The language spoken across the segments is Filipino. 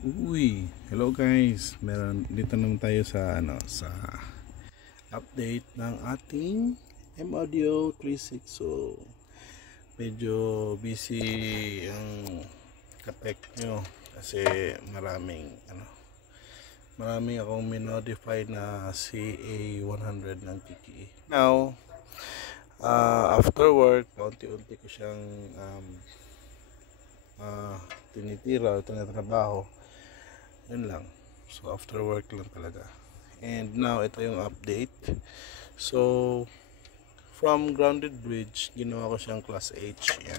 Hello guys. Dito naman tayo sa sa update ng ating M-Audio 360. Medyo busy ang katek nyo kasi maraming akong minodify na CA100 ng Kiki. Now, after work, paunti-unti ko siyang tinitira o tinatrabaho. Yun lang. So after work lang talaga. And now ito yung update. So from grounded bridge, ginawa ko siyang class H. Yan.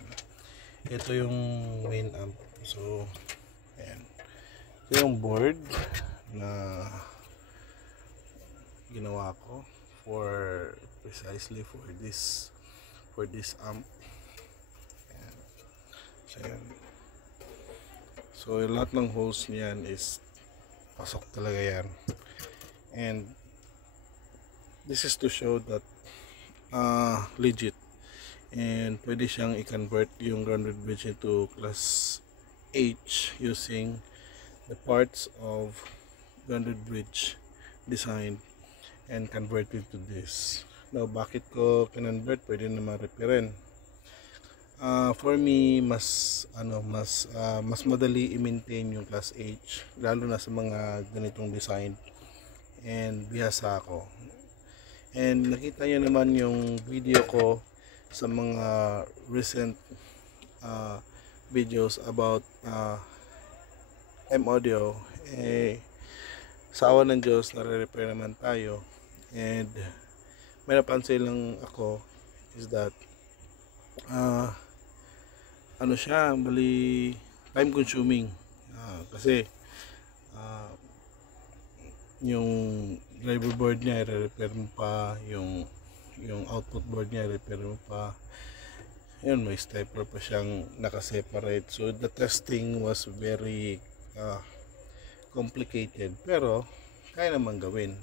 Ito yung main amp. So ayan. Ito yung board na ginawa ko precisely for this amp. Ayan. So ayan. So lahat ng holes niyan is pasok talaga yan. And this is to show that legit. And pwede siyang i-convert yung grounded bridge into class H using the parts of grounded bridge design and converted to this. Now bakit ko kinonvert? Pwede naman repairin. For me, mas madali i-maintain yung class H lalo na sa mga ganitong design, and bihasa ako. And nakita niyo naman yung video ko sa mga recent videos about M-Audio. Sa awa ng Diyos, nare-repair naman tayo. And may napansin lang ako is that siya, bali time consuming, kasi yung driver board niya i-repair mo pa, yung output board niya i-repair mo pa, yun, may stepper pa siyang nakaseparate. So the testing was very complicated, pero kaya naman gawin.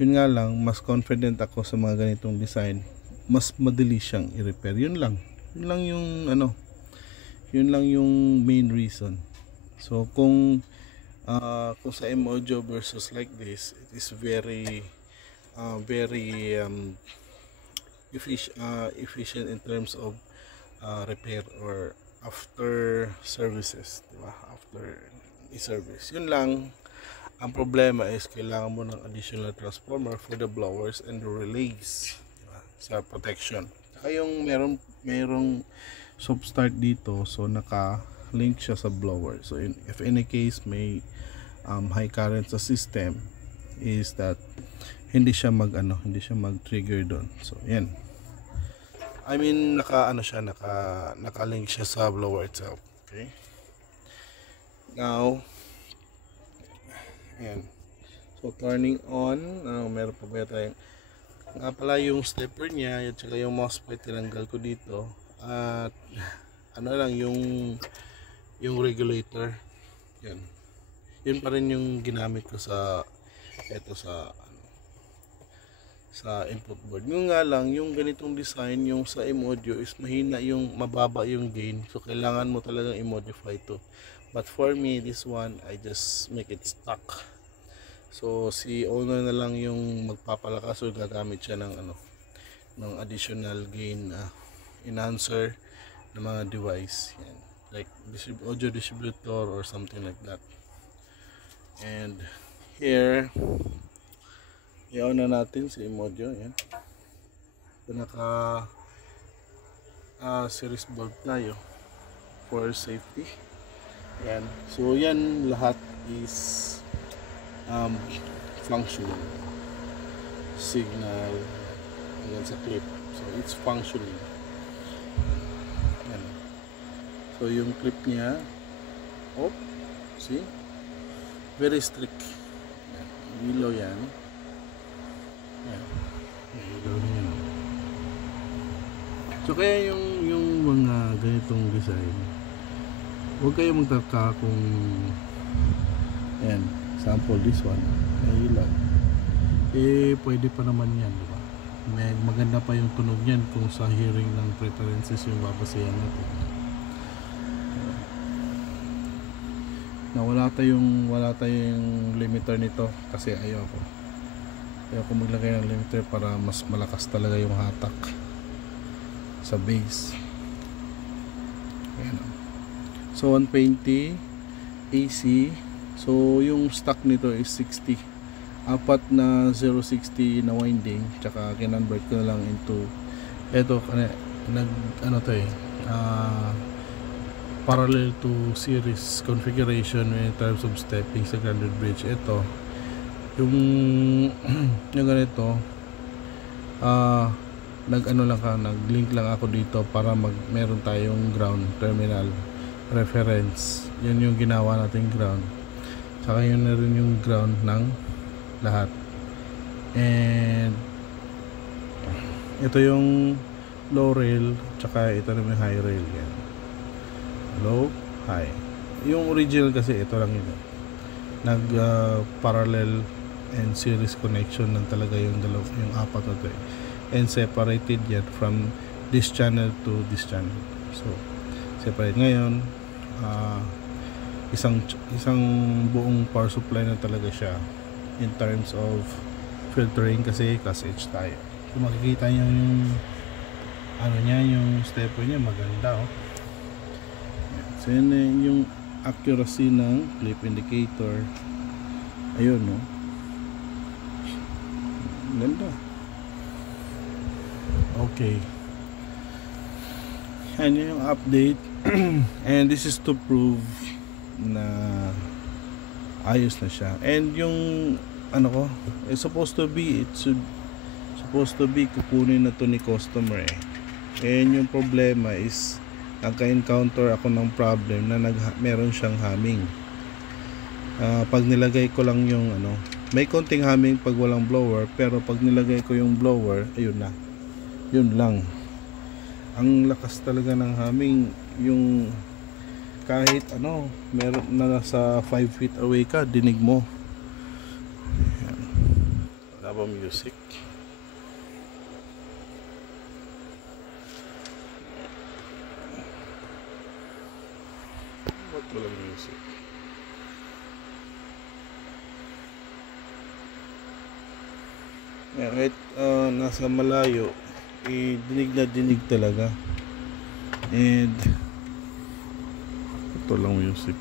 Yun nga lang, mas confident ako sa mga ganitong design, mas madali siyang i-repair. Yun lang yung main reason. So kung sa M-Audio versus like this, it is very efficient in terms of repair or after services, diba? After i-service. Yun lang, ang problema is kailangan mo ng additional transformer for the blowers and the relays, diba? Sa protection. Saka yung merong soft start dito, so naka-link siya sa blower. So if any case may high current sa system, is that hindi siya mag-trigger doon. So yan. I mean naka-link siya sa blower itself. Okay? Now, ayan. So turning on, meron pa ba tayong nga pala yung stepper niya at saka yung MOSFET, tinanggal ko dito. At yung regulator, yun pa rin yung ginamit ko sa input board. Yung nga lang, yung ganitong design, yung sa M-Audio is mababa yung gain, so kailangan mo talagang i-modify to. But for me, this one, I just make it stuck. So si owner na lang yung magpapalakas, o gagamit siya ng additional gain enhancer ng mga device, yan, like audio distributor or something like that. And here, i-on na natin si M-Audio. Yan, ito naka series bulb tayo for safety. Yan, so yan lahat is functional. Signal hanggang sa clip, so it's functioning. Yan. So yung clip niya, see, very strict. Yan. Ilaw yan. Yan. Ilaw niya. So kaya yung mga ganitong design, huwag kayo magtaka kung ayan, sample this one ay ilaw, pwede pa naman yan, diba? Maganda pa yung tunog niyan kung sa hearing ng preferences yung babasayan natin. na wala tayong limiter nito kasi ayoko maglagay ng limiter para mas malakas talaga yung hatak sa base. Ayan. So 120 AC. So yung stock nito is 60, apat na 060 na winding, tsaka kinonvert ko na lang into eto parallel to series configuration in terms of stepping sa grounded bridge. Ito yung yung ganito, nag-link lang ako dito para meron tayong ground terminal reference. Yun yung ginawa nating ground, saka yun na rin yung ground ng lahat. And ito yung low rail, tsaka ito naman yung high rail. Yan, low, high. Yung original kasi ito lang yun, nag parallel and series connection lang talaga yung apat na to and separated yan from this channel to this channel. So separate ngayon, isang buong power supply na talaga siya in terms of filtering, kasi class H tayo. So makikita nyo yung yung stepper niya maganda, oh. So yun yung accuracy ng clip indicator. Ayun, no? Ganda. Okay. Yan yung update. And this is to prove na ayos na siya. And yung supposed to be kukunin na to ni customer eh. And yung problema is nagka-encounter ako ng problem na meron siyang humming. Pag nilagay ko lang yung may konting humming pag walang blower, pero pag nilagay ko yung blower, ayun na, yun lang. Ang lakas talaga ng humming, yung kahit meron na nasa 5 feet away ka, dinig mo. Ayan. Wala ba music? Walang music. Kahit nasa malayo, dinig na dinig talaga. And ito lang music.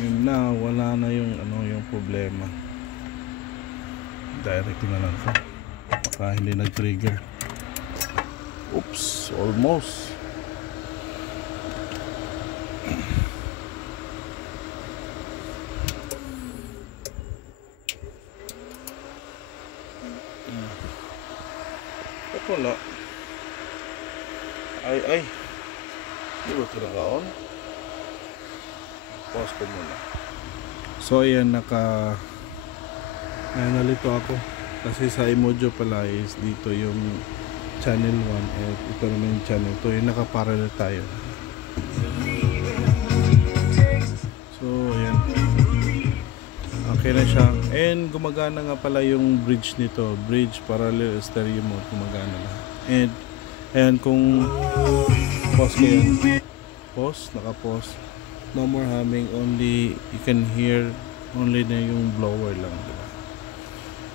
Yun na, wala na yung yung problema. Direct na lang ko. Baka hindi nag-trigger. Oops, almost. Wala. Ay. Di ba ito naka-on? Pause ko muna. So ayan, nalito ako. Kasi sa Emojo pala is dito yung channel 1 at ito naman yung channel 2. Yung naka-parallel tayo. So ayan. Okay na siya. And gumagana nga pala yung bridge nito. Bridge parallel stereo mode. Gumagana na. And ayan, kung pause ko yan. Pause. Naka-pause. No more humming. Only you can hear only na yung blower lang. Diba?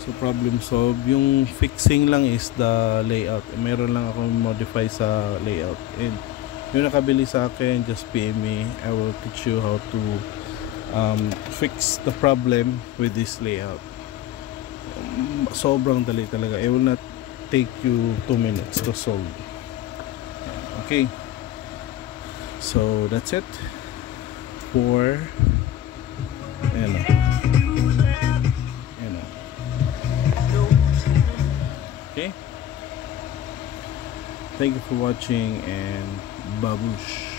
So problem solved. Yung fixing lang is the layout. Meron lang akong modify sa layout. And yung nakabili sa akin, just PM me. I will teach you how to fix the problem with this layout. Sobrang dali talaga. It will not take you 2 minutes to solve. Okay, so that's it for okay, thank you for watching and babush.